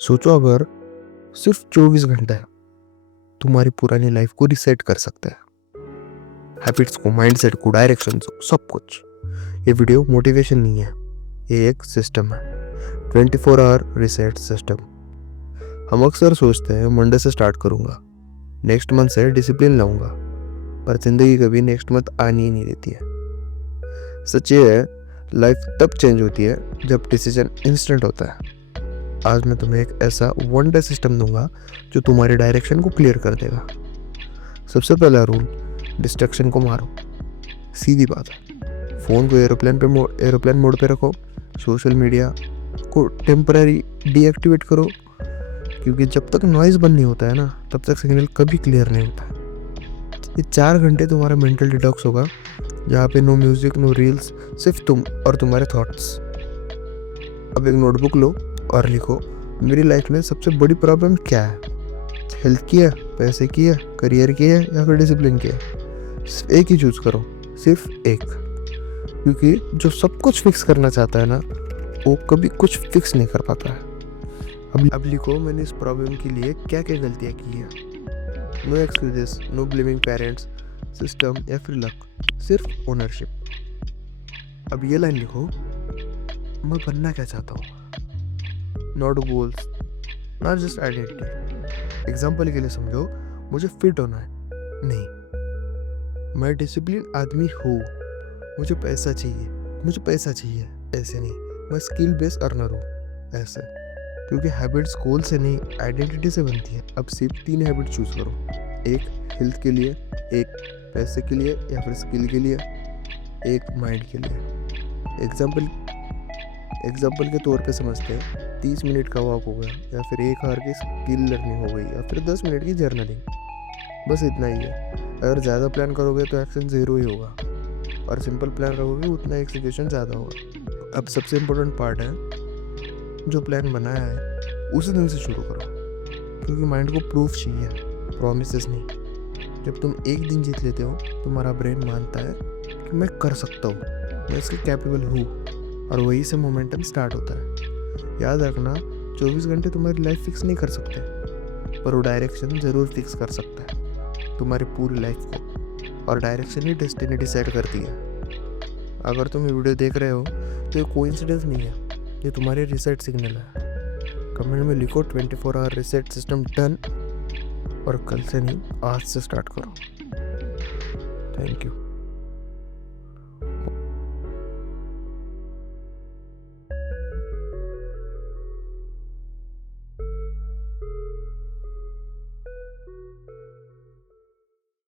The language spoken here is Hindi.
सोचो अगर सिर्फ 24 घंटे तुम्हारी पुरानी लाइफ को रिसेट कर सकते हैं, हैबिट्स को, माइंडसेट को, डायरेक्शन को, सब कुछ। ये वीडियो मोटिवेशन नहीं है, ये एक सिस्टम है, 24 आवर रिसेट सिस्टम। हम अक्सर सोचते हैं मंडे से स्टार्ट करूंगा, नेक्स्ट मंथ से डिसिप्लिन लाऊंगा, पर जिंदगी कभी नेक्स्ट मंथ आनी ही नहीं देती है। सच ये है, लाइफ तब चेंज होती है जब डिसीजन इंस्टेंट होता है। आज मैं तुम्हें एक ऐसा वन डे सिस्टम दूंगा जो तुम्हारे डायरेक्शन को क्लियर कर देगा। सबसे पहला रूल, डिस्ट्रैक्शन को मारो। सीधी बात है, फ़ोन को एरोप्लेन मोड पे रखो, सोशल मीडिया को टेम्पररी डीएक्टिवेट करो, क्योंकि जब तक नॉइज़ बंद नहीं होता है ना, तब तक सिग्नल कभी क्लियर नहीं होता। ये 4 घंटे तुम्हारा मेंटल डिटॉक्स होगा, जहाँ पे नो म्यूजिक, नो रील्स, सिर्फ तुम और तुम्हारे थॉट्स। अब एक नोटबुक लो और लिखो, मेरी लाइफ में सबसे बड़ी प्रॉब्लम क्या है? हेल्थ की है, पैसे की है, करियर की है, या फिर डिसिप्लिन की है? सिर्फ एक ही चूज करो, सिर्फ एक। क्योंकि जो सब कुछ फिक्स करना चाहता है ना, वो कभी कुछ फिक्स नहीं कर पाता है। अब लिखो, मैंने इस प्रॉब्लम के लिए क्या क्या गलतियाँ की है। No excuses, no blaming parents, system या फिर लक, सिर्फ ओनरशिप। अब ये लाइन लिखो, मैं बनना क्या चाहता हूँ, not goals, not just identity. Example के लिए समझो, मुझे फिट होना है, नहीं, मैं डिसिप्लिन आदमी हूँ, मुझे पैसा चाहिए, ऐसे नहीं, मैं स्किल बेस्ड अर्नर हूँ, ऐसे। क्योंकि हैबिट्स गोल से नहीं, आइडेंटिटी से बनती है। अब सिर्फ 3 हैबिट चूज करो, एक हेल्थ के लिए, एक पैसे के लिए या फिर स्किल के लिए, एक माइंड के लिए। एग्जाम्पल के तौर पे समझते हैं, 30 मिनट का वॉक हो गया, या फिर 1 आवर की स्किल लर्निंग हो गई, या फिर 10 मिनट की जर्नलिंग। बस इतना ही है। अगर ज़्यादा प्लान करोगे तो एक्शन 0 ही होगा, और सिंपल प्लान रखोगे उतना एग्जीक्यूशन ज़्यादा होगा। अब सबसे इम्पोर्टेंट पार्ट है, जो प्लान बनाया है उसी दिन से शुरू करो, क्योंकि माइंड को प्रूफ चाहिए, प्रॉमिसेस नहीं। जब तुम एक दिन जीत लेते हो, तुम्हारा ब्रेन मानता है कि मैं कर सकता हूँ, मैं इसके कैपेबल हूँ, और वहीं से मोमेंटम स्टार्ट होता है। याद रखना, 24 घंटे तुम्हारी लाइफ फिक्स नहीं कर सकते, पर वो डायरेक्शन ज़रूर फिक्स कर सकता है तुम्हारी पूरी लाइफ को, और डायरेक्शन ही डेस्टिनी डिसाइड करती है। अगर तुम ये वीडियो देख रहे हो तो ये कोइंसिडेंस नहीं है, ये तुम्हारे रिसेट सिग्नल है। कमेंट में लिखो 24 आवर रिसेट सिस्टम डन, और कल से नहीं, आज से स्टार्ट करो। Thank you.